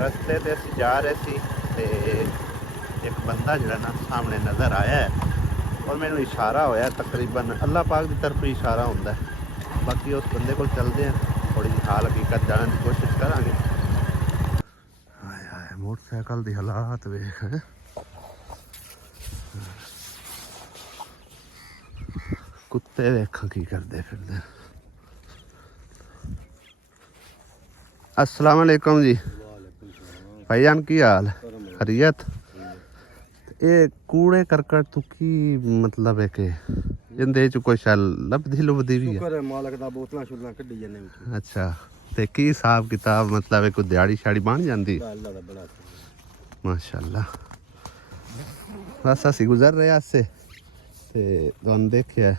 ਰਸਤੇ ਤੇ ਅਸੀਂ ਜਾ ਰਹੇ ਸੀ ਤੇ ਇੱਕ ਬੰਦਾ ਜਿਹੜਾ ਨਾ ਸਾਹਮਣੇ ਨਜ਼ਰ ਆਇਆ ਹੈ ਔਰ ਮੈਨੂੰ ਇਸ਼ਾਰਾ ਹੋਇਆ, ਤਕਰੀਬਨ ਅੱਲਾਹ ਪਾਕ ਦੀ ਤਰਫੋਂ ਇਸ਼ਾਰਾ ਹੁੰਦਾ ਹੈ। ਬਾਕੀ ਉਸ ਬੰਦੇ ਕੋਲ ਚੱਲਦੇ ਹਾਂ, ਥੋੜੀ ਜਿਹੀ ਹਾਲ ਹਕੀਕਤ ਜਾਣਨ ਦੀ ਕੋਸ਼ਿਸ਼ ਕਰਾਂਗੇ। ਹਾਏ ਹਾਏ ਮੋਟਰਸਾਈਕਲ ਦੀ ਹਾਲਾਤ ਵੇਖ। ਕੁੱਤੇ ਵੇਖਾਂ ਕੀ ਕਰਦੇ ਫਿਰਦੇ। अस्सलाम वालेकुम जी भाईजान, की हाल खैरियत? ये कूड़े करकट तो की मतलब है कि इनदे च कोई शैल लभदी भी है? मालक दा बोतलां शोतलां कड्ढी जन्ने विच। अच्छा ते की हिसाब किताब मतलब है, कोई दिहाड़ी शाड़ी बन जाती? अल्लाह दा बड़ा माशाअल्लाह। बस असी गुजर रहे आसे ते तुहानू देखिया,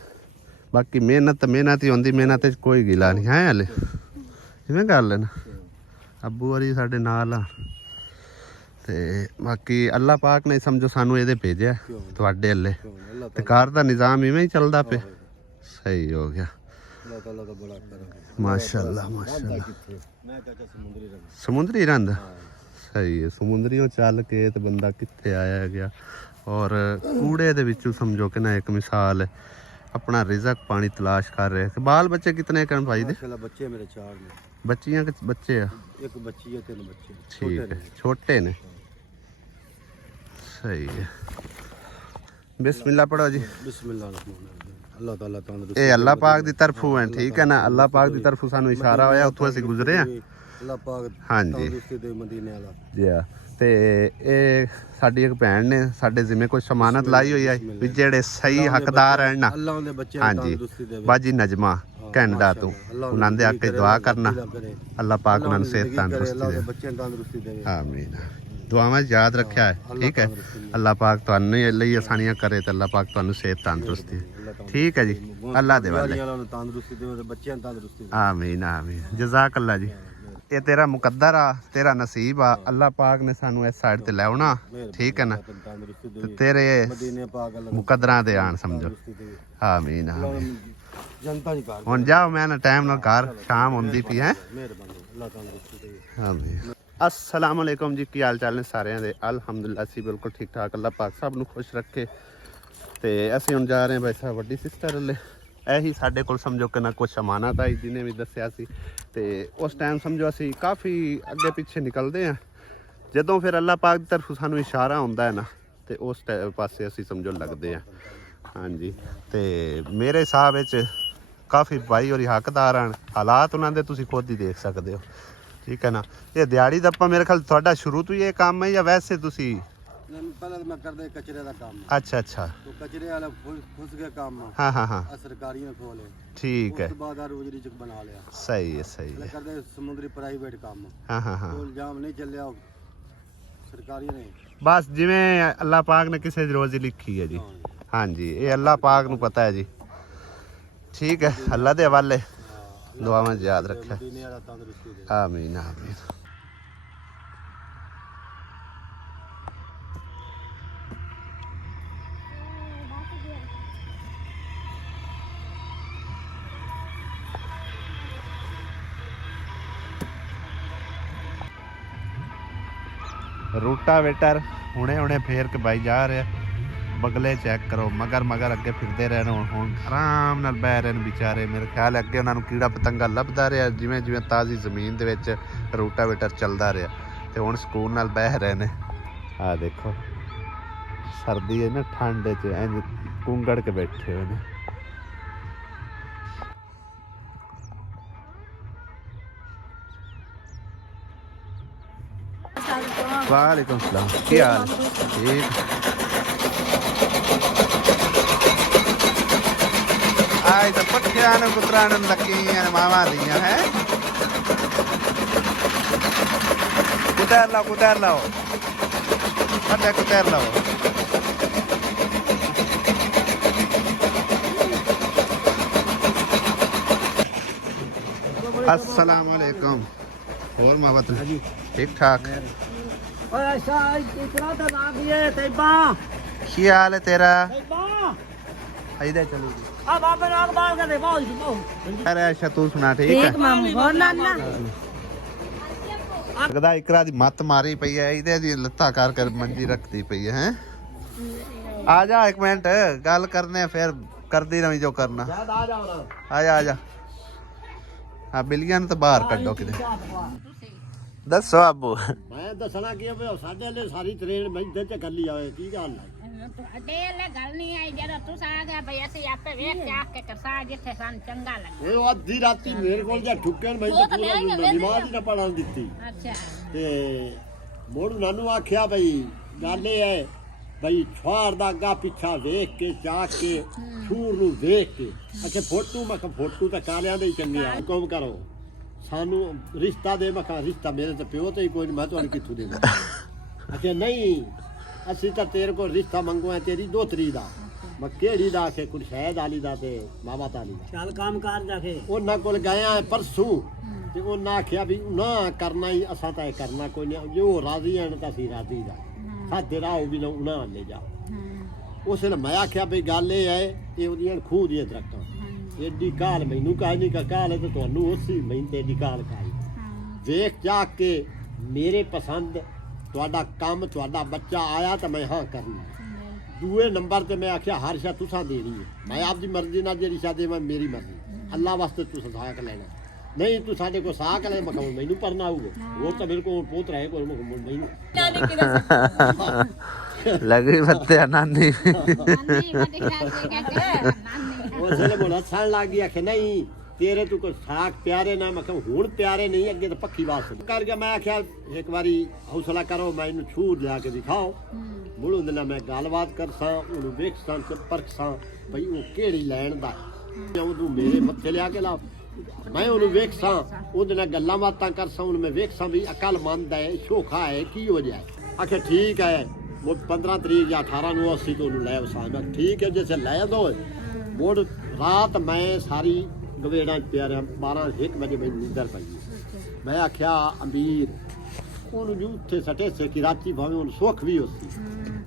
बाकी मेहनत ही होंदी, मेहनत च कोई गिला नहीं है। हले इवें गल है ना, अब्बू होरी साडे नाल आ ते बाकी अल्लाह पाक ने समझो सानू इहदे भेजिया तुहाडे हले ते घर दा निज़ाम इवें ही चलदा पे। सही हो गया माशाअल्लाह माशाअल्लाह। समुंदरी रंद सही है, समुंदरियों चल के ते बंदा कित्थे आया गया। और कूड़े दे विचों समझो कि ना एक मिसाल है, अपना रिजक पानी तलाश कर रहे हैं। बाल बच्चे कितने कन भाई दे? बच्चे मेरे 4 ने। बच्चियां के बच्चे आ? एक बच्ची है, 3 बच्चे। ठीक है, छोटे ने। सही है, बिस्मिल्लाह पढ़ो जी। बिस्मिल्लाह। अल्लाह ताला तंदुरुस्ती ये अल्लाह पाक दी तरफों है, ठीक है ना? अल्लाह पाक दी तरफों सानू इशारा होया, उत्थों असीं गुजरे हैं। अल्लाह पाक हाँ जी तंदुरुस्ती दे मदीने वाला जी। हाँ ते ਇਹ ਸਾਡੀ ਇੱਕ ਭੈਣ ਨੇ ਸਾਡੇ ਜ਼ਿੰਮੇ ਕੋਈ ਜ਼ਮਾਨਤ ਲਾਈ ਹੋਈ ਹੈ ਵੀ ਜਿਹੜੇ ਸਹੀ ਹੱਕਦਾਰ ਹਨ ਨਾ। अल्लाह उनके बच्चे ਨੂੰ ਹਾਂਜੀ ਤੰਦਰੁਸਤੀ ਦੇਵੇ। ਬਾਜੀ ਨਜਮਾ ਕੈਨੇਡਾ ਤੋਂ, ਉਹਨਾਂ ਦੇ ਆਕੇ ਦੁਆ ਕਰਨਾ ਅੱਲਾਹ ਪਾਕ ਉਹਨਾਂ ਨੂੰ ਸਿਹਤ ਤੰਦਰੁਸਤੀ अल्लाह ਦੇ। ਦੇ ਬੱਚਿਆਂ ਨੂੰ ਤੰਦਰੁਸਤੀ ਦੇਵੇ। ਆਮੀਨ। ਦੁਆਵਾਂ ਯਾਦ ਰੱਖਿਆ ਹੈ, ਠੀਕ ਹੈ? ਅੱਲਾਹ ਪਾਕ ਤੁਹਾਨੂੰ ਲਈ ਆਸਾਨੀਆਂ ਕਰੇ ਤੇ ਅੱਲਾਹ ਪਾਕ ਤੁਹਾਨੂੰ ਸਿਹਤ ਤੰਦਰੁਸਤੀ, ਠੀਕ ਹੈ ਜੀ? ਅੱਲਾਹ ਦੇ ਵਾਲੇ ਨੂੰ ਤੰਦਰੁਸਤੀ ਦੇਵੇ ਤੇ ਬੱਚਿਆਂ ਨੂੰ ਤੰਦਰੁਸਤੀ ਦੇਵੇ। ਆਮੀਨ ਆਮੀਨ। ਜਜ਼ਾਕ ਅੱਲਾ ਜੀ। ਇਹ ਤੇਰਾ ਮੁਕੱਦਰ ਆ, ਤੇਰਾ ਨਸੀਬ ਆ। ਅੱਲਾਹ ਪਾਕ ਨੇ ਸਾਨੂੰ ਇਸ ਸਾਈਡ ਤੇ ਲੈ ਆਉਣਾ, ਠੀਕ ਹੈ ਨਾ? ਤੇ ਤੇਰੇ ਮਦੀਨੇ ਪਾਕ ਅੱਲਾਹ ਮੁਕੱਦਰਾਂ ਦੇ ਆਣ ਸਮਝੋ। ਆਮੀਨ ਆਮੀਨ। ਜਨਤਾ ਦੀ ਕਾਰ ਹੁਣ ਜਾਓ, ਮੈਂ ਨਾ ਟਾਈਮ ਨਾਲ ਘਰ ਸ਼ਾਮ ਹੁੰਦੀ ਪਈ ਹੈ। ਮਿਹਰਬਾਨੀ ਅੱਲਾਹ ਤੰਦਰੁਸਤੀ ਦੇਵੇ। ਆਮੀਨ। अस्सलाम वालेकुम जी, की हाल चाल ने सारे दे? अल्हम्दुलिल्लाह असी बिल्कुल ठीक ठाक, अल्लाह पाक सब नूं खुश रखे। तो असी हुण जा रहे हैं भाई साहब वड्डी सिस्टर हले। यही साडे कोल समझो कि ना कुछ अमानत आई, जिन्हें भी दस्सिया सी ते उस टाइम समझो असी काफ़ी अगे पिछे निकलते हैं। जदों फिर अल्लाह पाक की तरफ सानूं इशारा हुंदा है ना, तो उस पासे असी समझो लगते हैं। हाँ जी, तो मेरे हिसाब विच काफ़ी भाई और हकदार हैं, हालात उन्होंने तुसीं खुद ही देख सकते हो, ठीक है ना? ये दिहाड़ी दप्पा मेरे ख्याल तुहाडा शुरू तो ये काम है या वैसे तुसी? पहले तो मैं करदा कचरे दा काम। अच्छा अच्छा। तो कचरे वाला फुस गया काम। हाँ हाँ हाँ सरकारी ने खोले, ठीक है। उसके बाद रोजरी चक बना लिया। सही है सही है। करदा समुद्री प्राइवेट काम। हाँ हाँ हाँ। तो इल्जाम नहीं चलिया सरकारी ने, बस जिवें अल्लाह पाक ने किसी दी रोजी लिखी है जी। हाँ जी, ये अल्लाह पाक नूं पता है जी, ठीक है? अल्लाह दे हवाले दुआ में याद रखे। मदीने वाला तंदुरुस्ती देवे। आमीन आमीन। रूटावेटर हुणे हुणे फेर के भाई जा रहे, बगले चेक करो, मगर मगर अगे फिरते रहने। हुण आराम नाल बह रहे ने बेचारे। मेरे ख्याल अगे उन्होंने कीड़ा पतंगा लभदा रहा, जिवें जिवें ताज़ी जमीन दे विच रूटावेटर चलदा रहा, तो हुण सुकून नाल बह रहे ने। आ देखो सर्दी है ना, ठंड च इंज कुंगड़ के बैठे हुए ने। वालेकुम सलाम, की हाल? ठीक। आज तो पट्ठियां ने पुत्रां ने लक्कियां मावां दियां है। कुतर लाओ पट्ठे कुतर लाओ। अस्सलाम वालेकुम। और मावत ठीक ठाक? की हाल है तेरा? चलो अरे अच्छा तू सुना, ठीक है? ਲੱਗਦਾ ਇਕਰਾ ਦੀ ਮੱਤ ਮਾਰੀ ਪਈ ਹੈ ਇਹਦੇ ਦੀ ਲੱਤਾਂ ਕਰ ਮੰਜੀ ਰੱਖਦੀ ਪਈ ਹੈ ਹੈਂ? ਆ ਜਾ ਇੱਕ ਮਿੰਟ ਗੱਲ ਕਰਨੇ ਆ, ਫਿਰ ਕਰਦੀ ਰਵੀ ਜੋ ਕਰਨਾ। ਆ ਜਾ ਆ ਬਿਲੀਆਂ ਨੂੰ ਤਾਂ ਬਾਹਰ ਕੱਢੋ ਕਿਤੇ। ਦੱਸੋ ਆਬੂ। ਮੈਂ ਦੱਸਣਾ ਕੀ ਆ ਵੀ ਸਾਡੇ ਲਈ ਸਾਰੀ ਟ੍ਰੇਨ ਮੈਂਦੇ ਚ ਗੱਲੀ ਆਵੇ ਕੀ ਗੱਲ ਹੈ ਤੁਹਾਡੇ ਲੈ ਗੱਲ ਨਹੀਂ ਆਈ ਜਦੋਂ ਤੁਸੀਂ ਆ ਗਏ ਬਈ ਅਸੀਂ ਆਪੇ ਵੇਖ ਕੇ ਆ ਕੇ ਕਰਸਾ ਜਿੱਥੇ ਸਾਨੂੰ ਚੰਗਾ ਲੱਗਾ। ਉਹ ਅੱਧੀ ਰਾਤੀ ਮੇਰੇ ਕੋਲ ਜਾਂ ਠੁੱਕੇ ਮੈਂ ਤਾਂ ਪੂਰਾ ਨਮਾਜ਼ ਹੀ ਨਾ ਪੜਨ ਦਿੱਤੀ। ਅੱਛਾ ਤੇ ਮੋੜੂ ਨਾਨੂ ਆਖਿਆ ਬਈ ਗੱਲ ਇਹ ਹੈ ਬਈ ਛੁਆਰ ਦਾ ਅੱਗਾ ਪਿੱਛਾ ਵੇਖ ਕੇ ਜਾ ਕੇ ਛੂਰ ਨੂੰ ਵੇਖ ਕੇ ਅੱਛਾ ਫੋਟੋ ਮੈਂ ਕਿਹਾ ਫੋਟੋ ਤਾਂ ਕਾਲਿਆਂ ਦੇ ਹੀ ਚੰਗੇ ਆ ਕੰਮ ਕਰੋ ਸਾਨੂੰ ਰਿਸ਼ਤਾ ਦੇ ਮੈਂ ਕਿਹਾ ਰਿਸ਼ਤਾ ਮੇਰੇ ਤੇ ਪਿਓ ਤੇ ਹੀ ਕੋਈ ਨਹੀਂ ਮੈਂ ਤੁਹਾਨੂੰ ਕਿੱਥੋਂ ਦੇਵਾਂ। ਅੱਛਾ ਨਹੀਂ ਅਸੀਂ ਤਾਂ ਤੇਰੇ ਕੋਲ ਰਿਸ਼ਤਾ ਮੰਗਵਾਇਆ ਤੇਰੀ ਦੋਤਰੀ ਦਾ ਮੈਂ ਕਿਹੜੀ ਦਾ ਆਖੇ ਕੁਰਸ਼ੈਦ ਆਲੀ ਦਾ ਤੇ ਮਾਵਾ ਤਾਲੀ ਦਾ ਚੱਲ ਕੰਮ ਕਰ ਜਾ ਕੇ ਉਹਨਾਂ ਕੋਲ ਗਏ ਪਰਸੋਂ ਤੇ ਉਹਨਾਂ ਆਖਿਆ ਵੀ ਨਾ ਕਰਨਾ ਹੀ ਅਸਾਂ ਤਾਂ ਇਹ ਕਰਨਾ ਕੋਈ ਨਹੀਂ ਜੋ ਰਾਜ਼ੀ ਹਨ ਤਾਂ ਅਸੀਂ ਰਾਜ਼ੀ ਦਾ ਸਾਡੇ ਰਾਹ ਵੀ ਨਾ ਲੈ ਜਾ। ਉਸ ਵੇਲੇ ਮੈਂ ਆਖਿਆ ਵੀ ਗੱਲ ਇਹ ਹੈ ਇਹ ਉਹਦੀਆਂ ਖੂਹ ਦੀਆਂ ਦਰਖਤਾਂ ਏਡੀ ਕਾਲ ਮੈਨੂੰ ਕਾਹ ਨਹੀਂ ਕਾਲ ਹੈ ਤੇ ਤੁਹਾਨੂੰ ਉਸੇ ਮੈਨੂੰ ਤੇ ਏਡੀ ਕਾਲ ਕਾਈ ਵੇਖ ਜਾ ਕੇ ਮੇਰੇ ਪਸੰਦ ਤੁਹਾਡਾ ਕੰਮ ਤੁਹਾਡਾ ਬੱਚਾ ਆਇਆ ਤਾਂ ਮੈਂ ਹਾਂ ਕਰਨਾ। ਦੂਏ ਨੰਬਰ ਤੇ ਮੈਂ ਆਖਿਆ ਹਰ ਸ਼ਾ ਤੁਸਾਂ ਦੇਣੀ ਹੈ ਮੈਂ ਆਪਦੀ ਮਰਜ਼ੀ ਨਾਲ ਜਿਹੜੀ ਸ਼ਾ ਦੇਵਾਂ ਮੇਰੀ ਮਰਜ਼ੀ ਅੱਲਾ ਵਾਸਤੇ ਤੁਸੀਂ ਸਾਕ ਲੈਣਾ ਨਹੀਂ ਤੂੰ ਸਾਡੇ ਕੋਲ ਸਾਕ ਲੈ ਮਖਾਉ ਮੈਨੂੰ ਪੜਨਾ ਆਊਗਾ ਉਹ ਤਾਂ ਮੇਰੇ ਕੋਲ ਪੋਤ ਰਹੇ ਕੋਲ ਮੈਨੂੰ ਲਗੀ ਬੱਤੇ ਨਾਨੀ ਉਹ ਜਿਹੜੇ ਬੋਲਾ ਛਣ ਲੱਗ ਗਿਆ ਕਿ ਨਹੀਂ ਤੇਰੇ ਤੂੰ ਕੋਈ ਸਾਕ ਪਿਆਰੇ ਨਾ ਮੈਂ ਹੁਣ ਪਿਆਰੇ ਨਹੀਂ ਅੱਗੇ ਤਾਂ ਪੱਕੀ ਬਾਤ ਕਰ ਗਿਆ। ਮੈਂ ਆਖਿਆ ਇੱਕ ਵਾਰੀ ਹੌਸਲਾ ਕਰੋ ਮੈਨੂੰ ਛੂਟ ਲਿਆ ਕੇ ਦਿਖਾਓ ਮੁੜ ਉਹਦੇ ਨਾਲ ਮੈਂ ਗੱਲਬਾਤ ਕਰਸਾਂ ਉਹਨੂੰ ਵੇਖਸਾਂ ਤੇ ਪਰਖਸਾਂ ਭਈ ਉਹ ਕਿਹੜੀ ਲੈਣ ਦਾ ਉਹਨੂੰ ਮੇਰੇ ਮੱਥੇ ਲਿਆ ਕੇ ਲਾ ਮੈਂ ਉਹਨੂੰ ਵੇਖਸਾਂ ਉਹਦੇ ਨਾਲ ਗੱਲਾਂ ਬਾਤਾਂ ਕਰਸਾਂ ਉਹਨੂੰ ਮੈਂ ਵੇਖਸਾਂ ਵੀ ਅਕਲਮੰਦ ਹੈ ਸ਼ੋਖਾ ਹੈ ਕੀ ਹੋ ਜਾਏ। ਆਖਿਆ ਠੀਕ ਹੈ ਉਹ 15 ਤਰੀਕ ਜਾਂ 18 ਨੂੰ ਅਸੀਂ ਤੋਂ ਲੈ ਵਸਾਂ ਮੈਂ ਠੀਕ ਹੈ ਜੈਸੇ ਲੈ ਦੋ ਮੁੜ ਰਾਤ ਮੈਂ ਸਾਰੀ ਗਵੇੜਾਂ ਪਿਆਰਿਆ 12-1 ਵਜੇ ਮੈਨੂੰ ਨੀਂਦਰ ਪਈ ਮੈਂ ਆਖਿਆ ਅਮੀਰ ਉਹਨੂੰ ਜੂ ਉੱਥੇ ਸਟੇ ਸੇ ਕਿ ਰਾਤੀ ਭਾਵੇਂ ਉਹਨੂੰ ਸੁੱਖ ਵੀ ਹੋਸੀ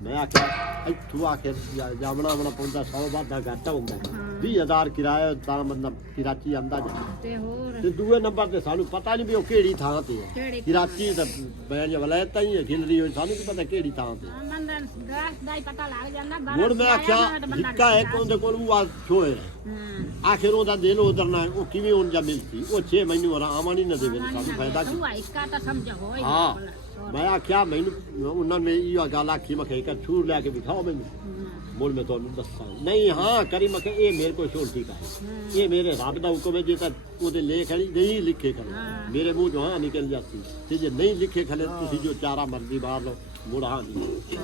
ਮੈਂ ਆਖਿਆ ਇੱਥੋਂ ਆਖਿਰ ਜਾਵਣਾ ਬਣਾ ਪਉਂਦਾ 100 ਵਾਧਾ ਘਾਟਾ ਹੁੰਦਾ 20,000 ਕਿਰਾਇਆ ਤਾਂ ਮਤਲਬ ਕਿਰਾਚੀ ਆਂਦਾ ਜਾ ਤੇ ਦੂਏ ਨੰਬਰ ਤੇ ਸਾਨੂੰ ਪਤਾ ਨਹੀਂ ਵੀ ਉਹ ਕਿਹੜੀ ਥਾਂ ਤੇ ਹੈ ਕਿਰਾਚੀ ਤਾਂ ਮੈਂ ਜੇ ਵਲਾਇਤਾਂ ਹੀ ਖਿਲਰੀ ਹੋਈ ਸਾਨੂੰ ਕੀ ਪਤਾ ਕਿਹੜੀ ਥਾਂ ਤੇ ਹੁਣ ਮੈਂ ਆਖਿਆ ਹਿੱਕਾ ਹੈ ਉਹਦੇ ਕੋਲ ਉਹ ਛੋਏ ਆਖਿਰ ਉਹਦਾ ਦਿਲ ਉਧਰ ਨਾ ਉਹ ਕਿਵੇਂ ਹੁਣ ਜਾ ਮਿਲਦੀ ਉਹ 6 ਮਹੀਨੇ ਆਰਾਮ ਨਹੀਂ ਨਾ ਦੇਵੇ ਸਾਨੂੰ ਫਾਇਦਾ ਕੀ ਹਾਂ ਮੈਂ ਆਖਿਆ ਮੈਨੂੰ ਉਹਨਾਂ ਨੇ ਇਹ ਗੱਲ ਆਖੀ ਮੈਂ ਕਿਹਾ ਛੂਰ ਲਿਆ ਕੇ ਵਿਖਾਓ ਮੈਨੂੰ ਮੁੜ ਮੈਂ ਤੁਹਾਨੂੰ ਦੱਸਾਂ ਨਹੀਂ ਹਾਂ ਕਰੀ ਮੈਂ ਕਿਹਾ ਇਹ ਮੇਰੇ ਕੋਲ ਛੋੜ ਠੀਕ ਹੈ ਇਹ ਮੇਰੇ ਰੱਬ ਦਾ ਹੁਕਮ ਹੈ ਜੇ ਤਾਂ ਉਹਦੇ ਲੇਖ ਹੈ ਨਹੀਂ ਲਿਖੇ ਖਲੇ ਮੇਰੇ ਮੂੰਹ ਚੋਂ ਹਾਂ ਨਿਕਲ ਜਾਂਦੀ ਤੇ ਜੇ ਨਹੀਂ ਲਿਖੇ ਖਲੇ ਤੁਸੀਂ ਜੋ ਚਾਰਾ ਮਰਜ਼ੀ ਬਾਹਰ ਲਓ ਮੁੜ ਹਾਂ ਨਹੀਂ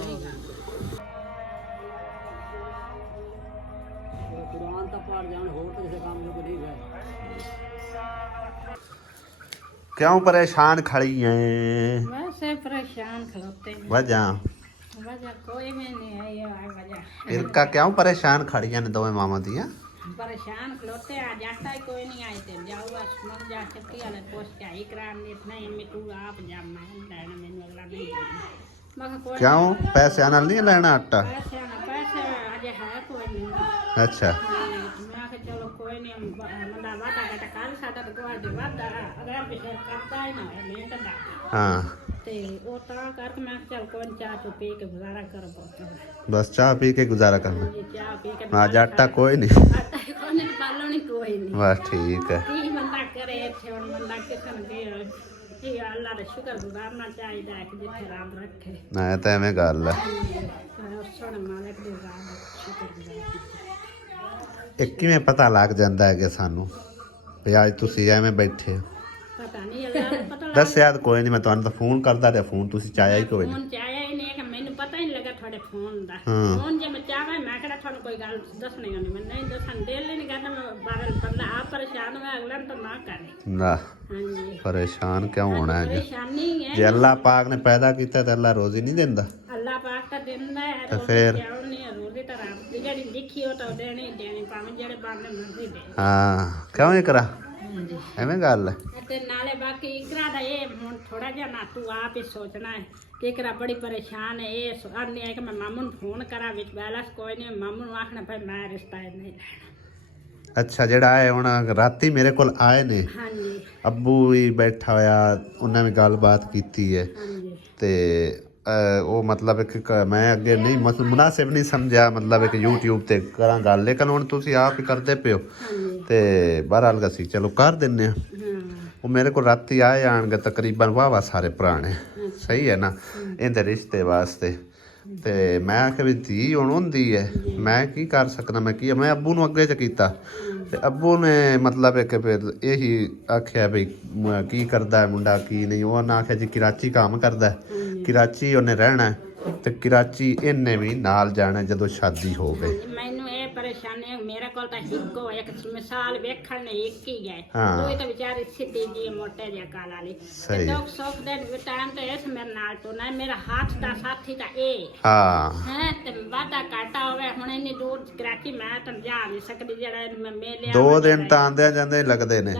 ਕੁਰਾਨ ਤਾਂ ਪੜ ਜਾਣ ਹੋਰ ਤਾਂ ਕਿਸੇ ਕੰਮ ਨੂੰ ਨਹੀਂ ਹੈ। क्यों परेशान खड़ी है? वैसे परेशान खलोते हैं वजह वजह कोई में नहीं है ये वजह इनका क्यों परेशान खड़ी है दो मामा दिया परेशान खलोते आ जाता है कोई नहीं आए थे जाओ बस मन जा के वाले पोस्ट क्या इकराम नहीं मैं तू आप जा मैं लेना मैंने अगला नहीं मगर कोई क्यों पैसे आना नहीं लेना आटा पैसे आज है कोई नहीं अच्छा मैं के चलो कोई नहीं मंदा वाटा का काल सादा तो वादे वादा अगर पिछे करता है ना मैं तो हाँ ਤੇ ਉਹ ਤਾਂ ਕਰਕੇ ਮੈਂ ਚੱਲ ਕੋਈ ਚਾਹ ਤੋਂ ਪੀ ਕੇ ਗੁਜ਼ਾਰਾ ਕਰ ਪਉਂਦਾ बस चाह पी के गुजारा करना ਚਾਹ ਪੀ ਕੇ आज आटा कोई नहीं ਆਟਾ ਕੋਈ ਨਹੀਂ ਪਾਲਣੀ ਕੋਈ ਨਹੀਂ बस ठीक है ਕੀ ਬੰਦਾ ਕਰੇ ਇੱਥੇ ਹੁਣ ਬੰਦਾ ਕਿਸਨ ਦੇ ਇਹ ਅੱਲਾ ਦਾ ਸ਼ੁਕਰ ਗੁਜ਼ਾਰਨਾ ਚਾਹੀਦਾ ਹੈ ਕਿ ਜਿੱਥੇ ਰੱਬ ਰੱਖੇ ना तो एवें गल है ਸੁਣ ਮਾਲਕ ਦੇ ਰਾਹ ਦਾ ਸ਼ੁਕਰ ਗੁਜ਼ਾਰ एक किवें पता लग जाता है कि सानू भी आज तुसी एवें बैठे हो ਪਤਾ ਨਹੀਂ ਅੱਲਾ ਨੂੰ ਪਤਾ ਲੱਗ दस याद कोई नहीं मैं तुहानू तो फोन करता रहा फोन तुसी चाया ही कोई नहीं ਫੋਨ ਚ ਆਇਆ ਹੀ ਨਹੀਂ ਕਿ ਮੈਨੂੰ ਪਤਾ ਹੀ ਨਹੀਂ ਲੱਗਾ ਤੁਹਾਡੇ ਫੋਨ ਦਾ ਹਾਂ। ਫੋਨ ਜੇ ਮੈਂ ਚਾਹਾਂ ਮੈਂ ਕਿਹੜਾ ਤੁਹਾਨੂੰ ਕੋਈ ਗੱਲ ਦੱਸਣੀ ਨਹੀਂ ਮੈਂ ਨਹੀਂ ਦੱਸਣ ਦੇ ਲਈ ਨਹੀਂ ਕਹਿੰਦਾ ਮੈਂ ਬਾਗਲ ਬੰਦਾ ਆਪ ਪਰੇਸ਼ਾਨ ਹੋਇਆ ਅਗਲਾ ਨੂੰ ਤਾਂ ਨਾ ਕਰੇ ना ਹਾਂਜੀ परेशान क्यों होना है ਪਰੇਸ਼ਾਨੀ ਹੈ जे अल्लाह पाक ने पैदा किया तो अल्लाह रोजी नहीं देंदा ਅੱਲਾ ਪਾਕ ਤਾਂ ਦਿੰਦਾ ਹੈ ਤਾਂ ਫਿਰ? ਨਹੀਂ ਰੋਜ਼ੀ ਤਾਂ ਰੱਬ ਦੀ ਜਿਹੜੀ ਲਿਖੀ ਉਹ ਤਾਂ ਦੇਣੀ ਦੇਣੀ ਭਾਵੇਂ ਜਿਹੜੇ ਬਾਨੇ ਮਰਜ਼ੀ ਦੇ हाँ क्यों ये करा ਹਾਂਜੀ एवें गल है ਤੇ ਨਾਲੇ ਬਾਕੀ ਇਕਰਾ ਦਾ ਇਹ ਹੁਣ ਥੋੜਾ ਜਿਹਾ ਨਾ ਤੂੰ ਆਪ ਹੀ ਸੋਚਣਾ ਹੈ ਕਿ ਇਕਰਾ ਬੜੀ ਪਰੇਸ਼ਾਨ ਹੈ ਇਹ ਸਵਾਲ ਨਹੀਂ ਹੈ ਕਿ ਮੈਂ ਮਾਮੂ ਨੂੰ ਫੋਨ ਕਰਾਂ ਵਿੱਚ ਬੈਲੈਂਸ ਕੋਈ ਨਹੀਂ ਮਾਮੂ ਨੂੰ ਆਖਣਾ ਭਾਈ ਮੈਂ ਰਿਸ਼ਤਾ ਨਹੀਂ ਲੈਣਾ ਅੱਛਾ ਜਿਹੜਾ ਆਏ ਹੁਣ ਰਾਤੀ ਮੇਰੇ ਕੋਲ ਆਏ ਨੇ ਹਾਂਜੀ ਅੱਬੂ ਵੀ ਬੈਠਾ ਹੋਇਆ ਉਹਨਾਂ ਵੀ ਗੱਲਬਾਤ ਕੀਤੀ ਹੈ ਹਾਂਜੀ ਤੇ ਉਹ ਮਤਲਬ ਮੈਂ ਅੱਗੇ ਨਹੀਂ ਮੁਨਾਸਿਬ ਨਹੀਂ ਸਮਝਿਆ ਮਤਲਬ ਇੱਕ YouTube ਤੇ ਕਰਾਂ ਗੱਲ ਲੇਕਿਨ ਹੁਣ ਤੁਸੀਂ ਆਪ ਹੀ ਕਰਦੇ ਪਿਓ ਹਾਂਜੀ ਤੇ ਬਹਰਾਲ ਅਸੀਂ ਚਲੋ ਕਰ ਦਿੰਨੇ ਆ ਹਾਂ ਉਹ ਮੇਰੇ ਕੋਲ ਰਾਤੀ ਆਏ ਆਣਗੇ ਤਕਰੀਬਨ ਵਾਵਾ ਸਾਰੇ ਪੁਰਾਣੇ ਸਹੀ ਹੈ ਨਾ ਇਹਦੇ ਰਿਸ਼ਤੇ ਵਾਸਤੇ ਤੇ ਮੈਂ ਆਖਿਆ ਵੀ ਧੀ ਹੁਣ ਹੁੰਦੀ ਹੈ ਮੈਂ ਕੀ ਕਰ ਸਕਦਾ ਮੈਂ ਅੱਬੂ ਨੂੰ ਅੱਗੇ ਚ ਕੀਤਾ ਤੇ ਅੱਬੂ ਨੇ ਮਤਲਬ ਇੱਕ ਫਿਰ ਇਹੀ ਆਖਿਆ ਵੀ ਕੀ ਕਰਦਾ ਹੈ ਮੁੰਡਾ ਕੀ ਨਹੀਂ ਉਹ ਨਾ ਆਖਿਆ ਜੀ ਕਰਾਚੀ ਕੰਮ ਕਰਦਾ ਕਰਾਚੀ ਉਹਨੇ ਰਹਿਣਾ ਤੇ ਕਰਾਚੀ ਇਹਨੇ ਵੀ ਨਾਲ ਜਾਣਾ ਜਦੋਂ ਸ਼ਾਦੀ ਹੋਵੇ ਮੈਨੂੰ ਇਹ ਪਰੇਸ਼ਾਨੀ ਮੇਰੇ ਕੋਲ ਤਾਂ ਇੱਕੋ ਇੱਕ ਮਿਸਾਲ ਵੇਖਣ ਨੇ ਇੱਕ ਹੀ ਗਏ ਹਾਂ। ਉਹ ਤਾਂ ਵਿਚਾਰੀ ਸਿੱਧੀ ਜੀ ਮੋਟੇ ਜਿਹਾ ਕਾਲਾ ਵਾਲੀ ਸਹੀ। ਤੇ ਦੁੱਖ ਸੁੱਖ ਦੇ ਟਾਈਮ ਤੇ ਇਸ ਮੇਰੇ ਨਾਲ ਟੁਰਨਾ ਮੇਰਾ ਹੱਥ ਦਾ ਸਾਥੀ ਤਾਂ ਇਹ ਹਾਂ ਹੈ ਤੇ ਵਾਦਾ ਘਾਟਾ ਹੋਵੇ ਹੁਣ ਇੰਨੀ ਦੂਰ ਕਰਾਚੀ ਮੈਂ ਤਾਂ ਜਾ ਨਹੀਂ ਸਕਦੀ ਜਿਹੜਾ ਮੈਂ ਮੇਲੇ 2 ਦਿਨ ਤਾਂ ਆਂਦਿਆਂ ਜਾਂਦੇ ਲੱਗਦੇ ਨੇ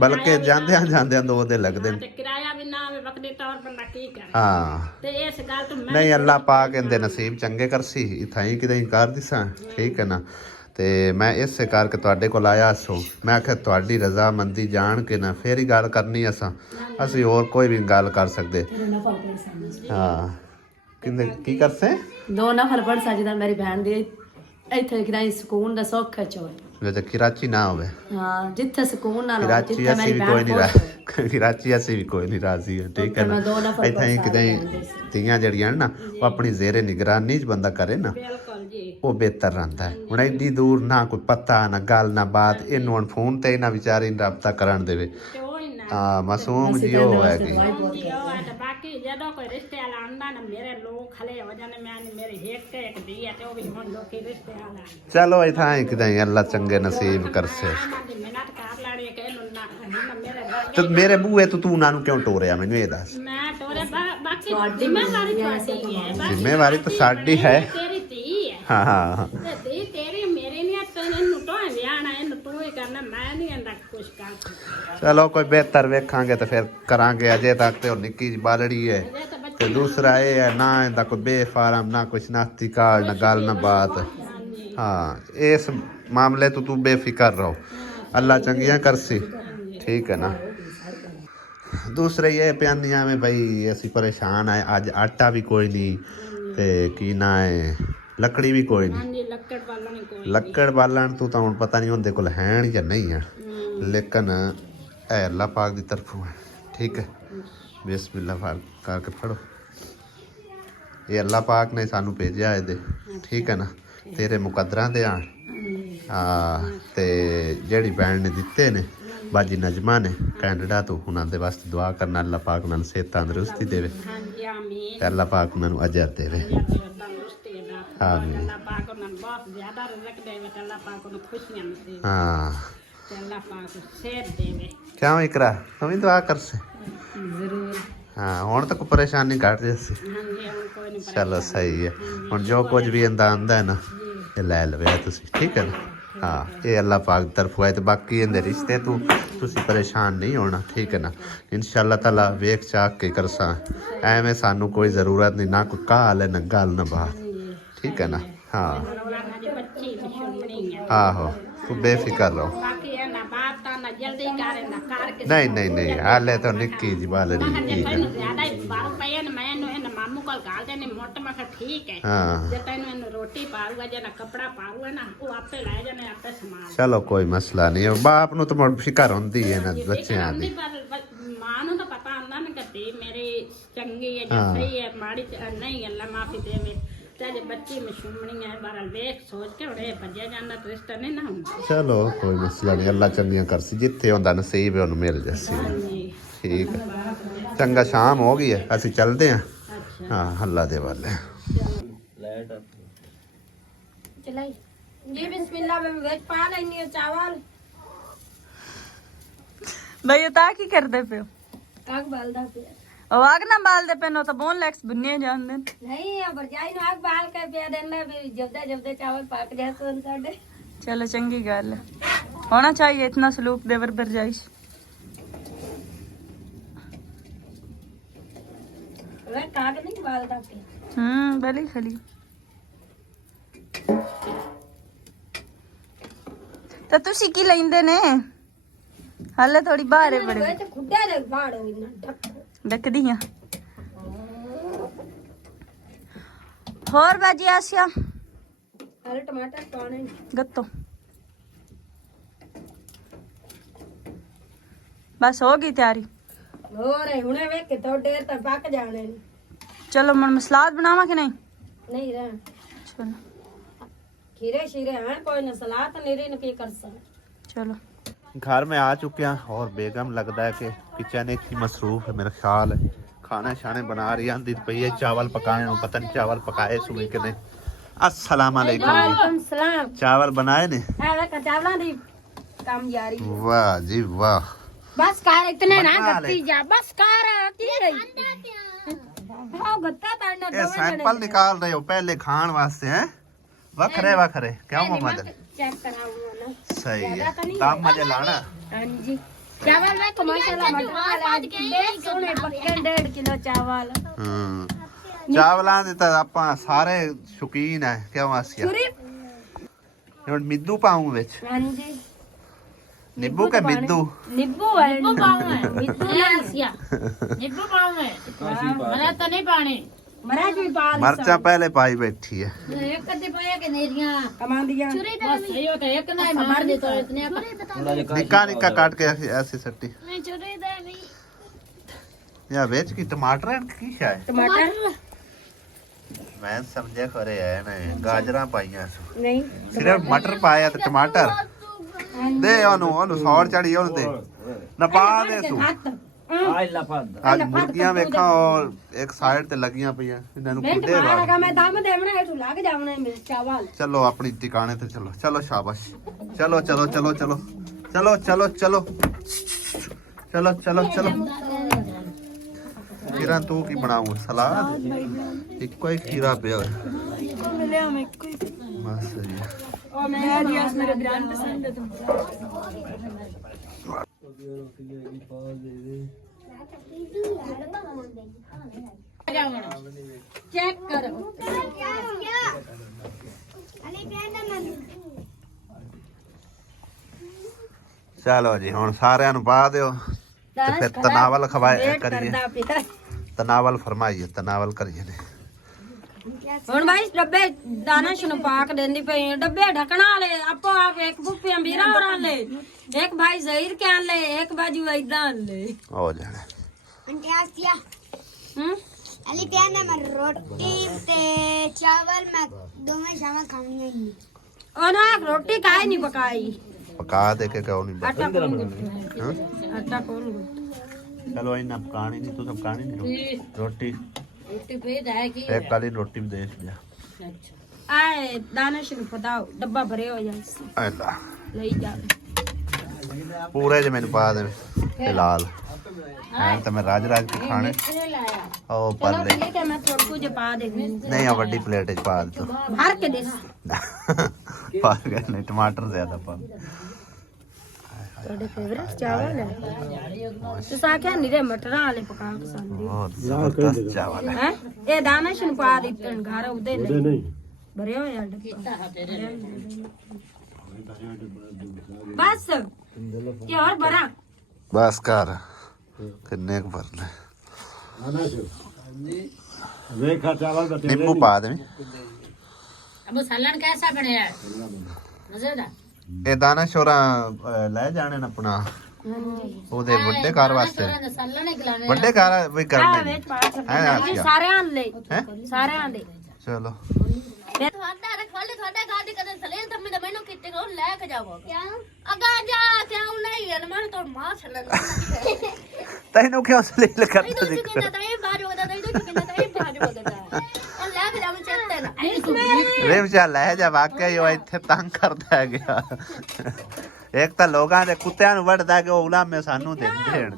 ਬਲਕਿ ਜਾਂਦਿਆਂ 2 ਦਿਨ ਲੱਗਦੇ ਨੇ ਤੇ ਕਿਰਾਇਆ ਵੀ ਨਾ ਹੋਵੇ ਵਕਤੀ ਤੌਰ ਬੰਦਾ ਕੀ ਕਰੇ ਹਾਂ ਤੇ ਇਸ ਗੱਲ ਤੋਂ ਮੈਂ ਨਹੀਂ ਅੱਲਾ ਪਾਕ ਕਹਿੰਦੇ ਨਸੀਬ ਚੰਗੇ ਕਰਸੀ ਇਥਾਈ ਕਿਤੇ ਇਨਕਾਰ ਦਿਸਾਂ ਠੀਕ ਹੈ ਨਾ ਤੇ ਮੈਂ ਇਸੇ ਕਰਕੇ ਤੁਹਾਡੇ ਕੋਲ ਆਇਆ ਸੋ ਮੈਂ ਆਖਿਆ ਤੁਹਾਡੀ ਰਜ਼ਾਮੰਦੀ ਜਾਣ ਕੇ ਨਾ ਫੇਰ ਹੀ ਗੱਲ ਕਰਨੀ ਅਸੀਂ ਹੋਰ ਕੋਈ ਵੀ ਗੱਲ ਕਰ ਸਕਦੇ ਹਾਂ ਕਿੰਨੇ ਕੀ ਕਰਸੇ 2 ਨਫਲ ਪੜ ਸਕਦਾ ਮੇਰੀ ਭੈਣ ਦੀ ਇੱਥੇ ਕਿਦਾਂ ਸਕੂਨ ਦਾ ਸੁੱਖ ਚੋਰ ਜੇ ਕਰਾਚੀ ਨਾ ਹੋਵੇ ਹਾਂ ਜਿੱਥੇ ਸਕੂਨ ਨਾਲ ਹੋਵੇ, ਕਰਾਚੀ ਜਿੱਥੇ ਅਸੀਂ ਮੇਰੀ ਵੀ ਕੋਈ ਭੈਣ ਨਹੀਂ ਖੁਸ਼ ਹੋਵੇ। ਕਰਾਚੀ ਅਸੀਂ ਵੀ ਕੋਈ ਨਹੀਂ ਰਾਜ਼ੀ ਹੈ ਠੀਕ ਹੈ ਨਾ ਮੈਂ 2 ਨਫਲ ਇੱਥੇ ਹੀ ਕਿਤੇ ਧੀਆਂ ਜਿਹੜੀਆਂ ਨੇ ਨਾ ਉਹ ਆਪਣੀ ਜ਼ੇਰੇ ਨਿਗਰਾਨੀ ਚ ਬੰਦਾ ਕਰੇ ਨਾ ਬਿਲਕੁਲ ਜੀ ਉਹ ਬਿਹਤਰ ਰਹਿੰਦਾ ਹੈ ਹੁਣ ਐਡੀ ਦੂਰ ਨਾ ਕੋਈ ਪਤਾ ਨਾ ਗੱਲ ਨਾ ਬਾਤ ਇਹਨੂੰ ਹੁਣ ਫੋਨ ਤੇ ਇਹਨਾਂ ਵਿਚਾਰੀ ਨੂੰ ਰਾਬਤਾ ਕਰਨ ਦੇਵੇ ਤੇ ਉਹ ਹੀ ਨਾ ਹਾਂ ਮਾਸੂਮ ਜੀ ਉਹ ਹੈਗੀ ਜੀ ਉਹ ਹੈ ਤੇ ਬਾਕੀ ਜਦੋਂ ਕੋਈ ਰਿਸ਼ਤੇ ਵਾਲਾ ਆਉਂਦਾ ਨਾ ਮੇਰੇ ਲੋਕ ਖਲੇ ਹੋ ਜਾਂਦੇ ਮੈਂ ਮੇਰੇ ਇੱਕ ਦੀ ਹੈ ਤੇ ਉਹ ਵੀ ਹੁਣ ਲੋਕੀ ਰਿਸ਼ਤੇ ਵਾਲਾ ਚਲੋ ਇਥਾਂ ਹੀ ਕਿਤੇ ਅੱਲਾ ਚੰਗੇ ਨਸੀਬ ਕਰਸੇ ਇਹਨਾਂ ਦੀ ਮਿਹਨਤ ਕਰ ਲੈਣੀ ਕਿ ਇਹਨੂੰ ਨਾ ਮੇਰੇ ਤੇ ਮੇਰੇ ਬੂਏ ਤੋਂ ਤੂੰ ਉਹਨਾਂ ਨੂੰ ਕਿਉਂ ਟੋਰਿਆ ਮੈਨੂੰ ਇਹ ਦੱਸ ਮੈਂ ਟੋਰੇ ਬਾਕੀ ਜ਼ਿੰਮੇਵਾਰੀ ਤੁਹਾਡੀ ਹੈ ਬਾਕੀ ਜ਼ਿੰਮੇਵਾਰੀ ਤਾਂ ਸਾਡੀ ਹੈ ਤੇਰੀ ਧੀ ਹੈ ਹਾਂ ਹਾਂ ਤੇ ਧੀ ਤੇਰੀ ਮੇਰੀ ਨਹੀਂ ਤੈਨੂੰ ਤੋਂ ਵਿਆਹਣਾ ਇਹਨੂੰ ਤੂੰ ਹੀ ਕਰਨਾ ਮੈਂ ਨਹੀਂ ਇਹਦਾ ਕੁਛ ਕਰ ਸਕਦਾ ਚਲੋ ਕੋਈ ਬਿਹਤਰ ਵੇਖਾਂਗੇ ਤੇ ਫਿਰ ਕਰਾਂਗੇ ਅਜੇ ਤੱਕ ਤੇ ਉਹ ਨਿੱਕੀ ਜਿਹੀ ਬਾਲੜੀ ਹੈ ਇਹ ਤਾਂ ਬੱਚੇ ਤੇ ਦੂਸਰਾ ਇਹ ਹੈ ਨਾ ਇਹਦਾ ਕੋਈ ਬੇਫਾਰਮ ਨਾ ਕੋਈ ਸ਼ਨਾਖਤੀ ਕਾਰਡ ਨਾ ਗੱਲ ਨਾ ਬਾਤ ਹਾਂ ਇਸ ਮਾਮਲੇ ਤੋਂ ਤੂੰ ਬੇਫਿਕਰ ਰਹੋ ਅੱਲਾ ਚੰਗੀਆਂ ਕਰਸੀ ਠੀਕ ਹੈ ਨਾ ਦੂਸਰੇ ਇਹ ਪਿਆਨੀਆਂ में भाई ਅਸੀਂ ਪਰੇਸ਼ਾਨ ਆਏ ਅੱਜ ਆਟਾ ਵੀ ਕੋਈ ਨਹੀਂ ਤੇ ਕੀ ਨਾ ਹੈ ਲੱਕੜੀ ਵੀ ਕੋਈ ਨਹੀਂ ਹਾਂਜੀ ਲੱਕੜ ਬਾਲਣ ਕੋਈ ਲੱਕੜ ਬਾਲਣ ਤੂੰ ਤਾਂ ਹੁਣ ਪਤਾ ਨਹੀਂ ਉਹਦੇ ਕੋਲ ਹੈ ਜਾਂ ਨਹੀਂ ਹੈ ਲੇਕਿਨ ਇਹ ਅੱਲਾ ਪਾਕ ਦੀ ਤਰਫੋਂ ਹੈ ਠੀਕ ਹੈ ਬਿਸਮਿਲ੍ਲਾ ਕਰਕੇ ਫੜੋ ਇਹ ਅੱਲਾ ਪਾਕ ਨੇ ਸਾਨੂੰ ਭੇਜਿਆ ਇਹਦੇ ਠੀਕ ਹੈ ਨਾ ਤੇਰੇ ਮੁਕੱਦਰਾਂ ਦੇ ਆਣ ਤੇ ਜਿਹੜੀ ਭੈਣ ਨੇ ਦਿੱਤੇ ਨੇ ਬਾਜੀ ਨਜਮਾ ਨੇ ਕੈਨੇਡਾ ਤੋਂ ਉਹਨਾਂ ਦੇ ਵਾਸਤੇ ਦੁਆ ਕਰਨਾ ਅੱਲਾ ਪਾਕ ਉਹਨਾਂ ਨੂੰ ਸਿਹਤ ਤੰਦਰੁਸਤੀ ਦੇਵੇ ਹਾਂਜੀ ਆਮੀਨ ਤੇ ਅੱਲਾ ਪਾਕ ਉਹਨਾਂ ਨੂੰ ਅਜਰ ਦੇਵੇ ਤੰਦਰੁਸਤੀ ਦਾ ਆਮੀਨ ਅੱਲਾਹ ਪਾਕ ਉਹਨਾਂ ਨੂੰ ਬਹੁਤ ਜ਼ਿਆਦਾ ਰਿਜ਼ਕ ਦੇਵੇ ਤੇ ਅੱਲਾਹ ਪਾਕ ਉਹਨੂੰ ਖੁਸ਼ੀਆਂ ਨਸੀਬ ਹਾਂ ਤੇ ਅੱਲਾਹ ਪਾਕ ਸਿਹਤ ਦੇਵੇ ਕਿਉਂ ਇਕਰਾ ਤੂੰ ਵੀ ਦੁਆ ਕਰ ਸੇ ਜ਼ਰੂਰ ਹਾਂ ਹੁਣ ਤਾਂ ਕੋਈ ਪਰੇਸ਼ਾਨੀ ਘਟ ਜੈਸੀ ਹਾਂਜੀ ਹੁਣ ਕੋਈ ਨਹੀਂ ਚਲੋ ਸਹੀ ਹੈ ਹੁਣ ਜੋ ਕੁਝ ਵੀ ਇਹਦਾ ਆਂਦਾ ਹੈ ਨਾ ਇਹ ਲੈ ਲਵੇ ਤੁਸੀਂ ਠੀਕ ਹੈ ਨਾ ਹਾਂ ਇਹ ਅੱਲਾ ਪਾਕ ਦੀ ਤਰਫੋਂ ਹੈ ਤੇ ਬਾਕੀ ਇਹਦੇ ਰਿਸ਼ਤੇ ਤੋਂ ਤੁਸੀਂ ਪਰੇਸ਼ਾਨ ਨਹੀਂ ਹੋਣਾ ਠੀਕ ਹੈ ਨਾ ਇਨਸ਼ਾਅੱਲਾ ਤਾਲਾ ਵੇਖ ਚਾਕ ਕੇ ਕਰਸਾਂ ਐਵੇਂ ਸਾਨੂੰ ਕੋਈ ਜ਼ਰੂਰਤ ਨਹੀਂ ਨਾ ਕੋਈ ਕਾਲ ਹੈ ਨਾ ਗੱਲ ਨਾ ਬਾਤ ਠੀਕ ਹੈ ਨਾ ਹਾਂ ਉਹਨਾਂ ਦੀ ਬੱਚੀ ਮਸ਼ਹੂਰੀ ਹੈ ਆਹੋ ਤੂੰ ਬੇਫਿਕਰ ਰਹੋ ਬਾਕੀ ਇਹ ਨਾ ਬਾਤ ਤਾਂ ਨਾ ਜਲਦੀ ਕਰੇ ਨਾ ਕਰ ਕੇ ਨਹੀਂ ਹਾਲੇ ਤਾਂ ਨਿੱਕੀ ਜੀ ਬਾਲੜੀ ਮੈਂ ਜੇ ਠੀਕ ਹੈ ਤੈਨੂੰ ਜ਼ਿਆਦਾ ਹੀ ਬਾਹਰ ਪਏ ਨੇ ਮੈਂ ਇਹਨੂੰ ਇਹਨਾਂ ਮਾਮੂ ਕੋਲ ਘਾਲ ਦੇਣੀ ਮੋਟਾ ਮੈਂ ਕਿਹਾ ਠੀਕ ਹੈ ਹਾਂ ਜੇ ਤੈਨੂੰ ਇਹਨੂੰ ਰੋਟੀ ਪਾਊਗਾ ਜਾਂ ਨਾ ਕੱਪੜਾ ਪਾਊਗਾ ਨਾ ਉਹ ਆਪੇ ਲੈ ਜਾਣੇ ਆਪੇ ਸਮਾਨ ਚਲੋ ਕੋਈ ਮਸਲਾ ਨਹੀਂ ਬਾਪ ਨੂੰ ਤਾਂ ਮੁੜ ਫਿਕਰ ਹੁੰਦੀ ਹੈ ਨਾ ਬੱਚਿਆਂ ਦੀ ਪਰ ਮਾਂ ਨੂੰ ਤਾਂ ਪਤਾ ਹੁੰਦਾ ਨਾ ਕਿ ਧੀ ਮੇਰੀ ਚੰਗੀ ਹੈ ਜਾਂ ਸਹੀ ਹੈ ਮਾੜੀ ਨਹੀਂ ਅੱਲਾ ਮਾਫੀ ਦੇਵੇ ਤੇ ਜੇ ਬੱਚੀ ਮਸ਼ੂਮਣੀ ਹੈ ਬਾਹਰ ਵੇਖ ਸੋਚ ਕੇ ਉਹਦੇ ਭੱਜਿਆ ਜਾਂਦਾ ਤਾਂ ਰਿਸ਼ਤਾ ਨਹੀਂ ਨਾ ਹੁੰਦਾ ਚਲੋ ਕੋਈ ਮਸਲਾ ਨਹੀਂ ਅੱਲਾ ਚੰਗੀਆਂ ਕਰਸੀ ਜਿੱਥੇ ਹੁੰਦਾ ਨਸੀਬ ਹੈ ਉਹਨੂੰ ਮਿਲ ਜਾਸੀ ਹਾਂਜੀ ਠੀਕ ਹੈ ਚੰਗਾ ਸ਼ਾਮ ਹੋ ਗਈ ਹੈ ਅਸੀਂ ਚੱਲਦੇ ਹਾਂ ਹਾਂ ਅੱਲਾ ਦੇ ਵਾਲੇ ਚਲਾਈ ਜੀ ਬਿਸਮਿल्लाह ਮੈਂ ਵਿੱਚ ਪਾ ਲੈਣੀ ਹੈ ਚਾਵਲ ਬਈ ਤਾਂ ਕੀ ਕਰਦੇ ਪਿਓ ਕਾਗ ਬਲਦਾ ਪਿਆ ਉਹ ਆਗ ਨਾ ਬਾਲਦੇ ਪੈਨੋ ਤਾਂ ਬੋਨਲੈਕਸ ਬੰਨੇ ਜਾਂਦੇ ਨੇ ਨਹੀਂ ਆ ਵਰਜਾਈ ਨੂੰ ਆਗ ਬਾਲ ਕੇ ਪਿਆ ਦੇਣਾ ਵੀ ਜਬਦੇ ਚਾਵਲ ਪੱਕ ਜਾਏ ਸੋਨ ਸਾਡੇ ਚਲੋ ਚੰਗੀ ਗੱਲ ਹੈ ਹੋਣਾ चाहिए इतना सलूक देवर बरजाइश ਵੇ ਕਾਗ ਨਹੀਂ ਬਲਦਾ ਪਿਆ बली खली ਤਾਂ ਤੁਸੀਂ ਕੀ ਲੈਂਦੇ ਨੇ ਹਾਲੇ ਥੋੜੀ ਬਾਹਰ ਬੜੇ ਵਿੱਚ ਖੁੱਡੇ ਦੇ ਬਾੜੋ ਇਹਨਾਂ ਢੱਕ ਡੱਕਦੀਆਂ ਹੋਰ ਬਾਜੀ ਆਸਿਆ ਹਰੇ ਟਮਾਟਰ ਪਾਣੇ ਗੱਤੋ ਬਸ ਹੋ ਗਈ ਤਿਆਰੀ ਹੋਰ ਹੁਣੇ ਵੇਖ ਕੇ ਤੁਹਾਡੇ ਤਾਂ ਪੱਕ ਜਾਣੇ ਨੇ ਚਲੋ ਮਨ ਸਲਾਦ ਬਣਾਵਾ ਕਿ ਨਹੀਂ ਨਹੀਂ ਰਹਿ ਚਲੋ खीरे शीरे हैं कोई न सलाद नीरे न की कर सकते चलो घर में आ चुके हैं और बेगम लगता है कि किचन एक ही मसरूफ है मेरा ख्याल है खाना शाने बना रही आंदी पई है चावल पकाने हो पता नहीं चावल पकाए सुबह के नहीं अस्सलाम वालेकुम वालेकुम सलाम चावल बनाए ने ए चावला दी काम जारी वाह जी वाह बस कर इतने ना बना ले। गत्ती जा बस कर की रही हां गत्ता ताड़ना ये सैंपल निकाल रहे हो पहले खान वास्ते हैं वखरे वखरे क्यों मोहम्मद चेक कराऊंगा ना सही है काम मजे लाना हां जी चावल में माशाल्लाह मटर आज के सोने पक्के 1.5 किलो चावल ਚਾਵਲਾਂ ਦੇ ਤਾਂ ਆਪਾਂ ਸਾਰੇ ਸ਼ੌਕੀਨ ਹੈ ਕਿਉਂ ਆਸਿਆ छुरी ਹੁਣ ਮਿੱਦੂ ਪਾਉਂ ਵਿੱਚ हां जी ਨਿੰਬੂ ਕੇ ਮਿੱਦੂ नींबू है नींबू पाऊंगा नींबू आसिया नींबू पाऊंगे मरा तो नहीं पानी मरा जी पा ਮਰਚਾਂ ਪਹਿਲੇ ਪਾਈ ਬੈਠੀ ਹੈ एक कदे पाया के नेरियां कमा दिया बस सही होता है एक ना मार दे तो इतने ਨਿੱਕਾ ਨਿੱਕਾ ਕੱਟ ਕੇ ਐਸੀ ਸੱਟੀ मैं चुरी दे नहीं ਯਾ ਵਿੱਚ ਕੀ ਟਮਾਟਰ ਹੈ ਕੀ ਸ਼ਾਇ टमाटर ਮੈਂ ਸਮਝਿਆ ਕਰੇ ਹੈ ਨਾ ਗਾਜਰਾਂ ਪਾਈਆਂ ਸੀ नहीं ਸਿਰਫ ਮਟਰ ਪਾਇਆ ਤੇ ਟਮਾਟਰ ਦੇ ਉਹਨੂੰ ਸੌੜ ਚੜੀ ਉਹਨੂੰ ਦੇ ਨਾ ਪਾ ਦੇ ਤੂੰ ਆਈ ਲਫਦ ਅੱਜ ਮੁਰਗੀਆਂ ਵੇਖਾਂ ਔਰ ਇੱਕ ਸਾਈਡ ਤੇ ਲੱਗੀਆਂ ਪਈਆਂ ਇਹਨਾਂ ਨੂੰ मैं ਖੁੱਡੇ तुम्हारा ਵਾ का मैं दाम देवना है तू लाग जावना मेरे चावल ਚਲੋ ਆਪਣੀ ਟਿਕਾਣੇ ਤੇ ਚਲੋ ਚਲੋ ਸ਼ਾਬਾਸ਼ ਚਲੋ ਚਲੋ ਚਲੋ ਚਲੋ ਚਲੋ ਚਲੋ ਚਲੋ ਚਲੋ ਚਲੋ ਚਲੋ ਕਿਰਾਂ ਤੂੰ ਕੀ ਬਣਾਉਂ ਸਲਾਦ ਇੱਕੋ ਹੀ ਖੀਰਾ ਪਿਆ ਹੋਇਆ ਮਿਲਿਆ ਮੈਂ ਕੋਈ ਬਸ ਸਹੀ ਹੈ और मैं ਦਿਆਸ ਮੇਰੇ ਬਿਰਿਆਨੀ ਪਸੰਦ ਹੈ चेक करो ਚਲੋ ਜੀ ਹੁਣ ਸਾਰਿਆਂ ਨੂੰ ਪਾ ਦਿਓ ਤੇ ਫਿਰ ਤਨਾਵਲ ਖਵਾਏ ਕਰੀਏ करदा पिता ਤਨਾਵਲ ਫਰਮਾਈਏ ਤਨਾਵਲ ਕਰੀਏ ਨੇ ਹੁਣ ਭਾਈ ਡੱਬੇ ਦਾਣਾ ਸ਼ਨੂੰ ਪਾਕ ਦੇਂਦੀ ਪਈ ਡੱਬੇ ढकना ले आपो आप एक बुप्पी अंबीरा और ले एक भाई जहीर के ले एक बाजू ऐदा ले ਹੋ ਜਾਣਾ आंटी आसिया हम्म अली प्याना मैं रोटी ते चावल मैं दोनों शाम खाऊंगा ही और ना रोटी काहे नहीं पकाई ਪਕਾ ਦੇ ਕੇ ਕਿਉਂ ਨਹੀਂ आटा कौन ਹਾਂ गुत्था आटा कौन गुत्था ਚਲੋ ਇਹਨਾਂ ਪਕਾਣੀ ਨਹੀਂ ਤੂੰ ਸਭ ਪਕਾਣੀ ਨਹੀਂ ਰੋਟੀ रोटी पे है कि ਇੱਕ ਕਾਲੀ ਰੋਟੀ ਵੀ ਦੇ ਦਿਆ आए दाना शनु पताओ डब्बा भरे हो जाए ਐਲਾ ले जा ਪੂਰੇ ਜੇ ਮੈਨੂੰ ਪਾ ਦੇ ਫਿਲਹਾਲ ਐਂ ਤਾਂ ਮੈਂ ਰਾਜ ਰਾਜ ਕੇ ਖਾਣੇ ਉਹ चलो ਪਰਲੇ ठीक है मैं थोड़ा कुछ पा देंगी ਨਹੀਂ ਆ ਵੱਡੀ ਪਲੇਟ ਚ ਪਾ ਦੇ ਤੂੰ भर के दे ਪਾ ਗਏ ਨੇ ਟਮਾਟਰ ਜ਼ਿਆਦਾ ਪਾ ਤੁਹਾਡੇ ਫੇਵਰਟ ਚਾਵਲ ਹੈ ਤੁਸੀਂ ਆਖਿਆ ਨੀਰੇ ਮਟਰਾਂ ਵਾਲੇ ਪਕਾ ਕੇ ਸੰਦੀ ਬਹੁਤ ਜ਼ਬਰਦਸਤ ਚਾਵਲ ਹੈ ਹੈ ਇਹ ਦਾਣਾ ਸ਼ਨੂੰ ਪਾ ਦਿੱਤਨ ਘਰ ਉਹਦੇ ਨਹੀਂ ਭਰੇ ਹੋਏ ਆ ਡੱਬਾ ਬਸ ਕੀ ਹੋਰ ਭਰਾ ਬਸ ਕਰ ਕਿੰਨੇ ਕੁ ਭਰਨਾ ਵੇਖਾ ਚਾਵਲ ਦਾ ਨਿੰਬੂ ਪਾ ਦੇ अब सालन कैसा बने है मजेदार ਇਹ ਦਾਣਾ ਸ਼ੋਰਾ ਲੈ ਜਾਣੇ ਨੇ ਆਪਣਾ ਉਹਦੇ ਵੱਡੇ ਘਰ ਵਾਸਤੇ सालन ही खिलाने ਵੱਡੇ ਘਰ ਵੀ ਆ ਕਰਨੇ ਨੇ ਵਿੱਚ ਪਾ ਹੈ ਸਕਦੇ ਆਸਿਆ ਸਾਰਿਆਂ ਦੇ ਹੈ ਸਾਰਿਆਂ ਦੇ ਚਲੋ ਤੁਹਾਡਾ ਰਖਵਾਲੇ ਤੁਹਾਡਾ ਗਾੜੀ ਕਦੇ ਸਲੇਲ ਤੰਮੀ ਦਾ ਮੈਨੂੰ ਕਿਤੇ ਕੋ ਲੈ ਕੇ ਜਾਵੋ ਕਿਉਂ ਅਗਾ ਜਾ ਕਿਉਂ ਨਹੀਂ ਅਲਮਾਨ ਤੋਂ ਮਾਰ ਛੱਲਣ ਤੈਨੂੰ ਕਿਉਂ ਸਲੀਲ ਕਰਦਾ ਤੂੰ ਦਿਖ ਕਿੰਨਾ ਤਾਂ ਇਹ ਬਾਜੂ ਦਾ ਤੂੰ ਕਿੰਨਾ ਤਾਂ ਇਹ ਬਾਜੂ ਦਾ ਉਹ ਲੈ ਕੇ ਜਾਵੋ ਚੱਤੇ ਨਾ ਰੇਮ ਚਾ ਲੈ ਜਾ ਵਾਕਈ ਉਹ ਇੱਥੇ ਤੰਗ ਕਰਦਾ ਹੈ ਗਿਆ ਇੱਕ ਤਾਂ ਲੋਕਾਂ ਦੇ ਕੁੱਤਿਆਂ ਨੂੰ ਵੱਢਦਾ ਕਿ ਉਹ ਉਲਾਮੇ ਸਾਨੂੰ ਦਿੰਦੇ ਹਨ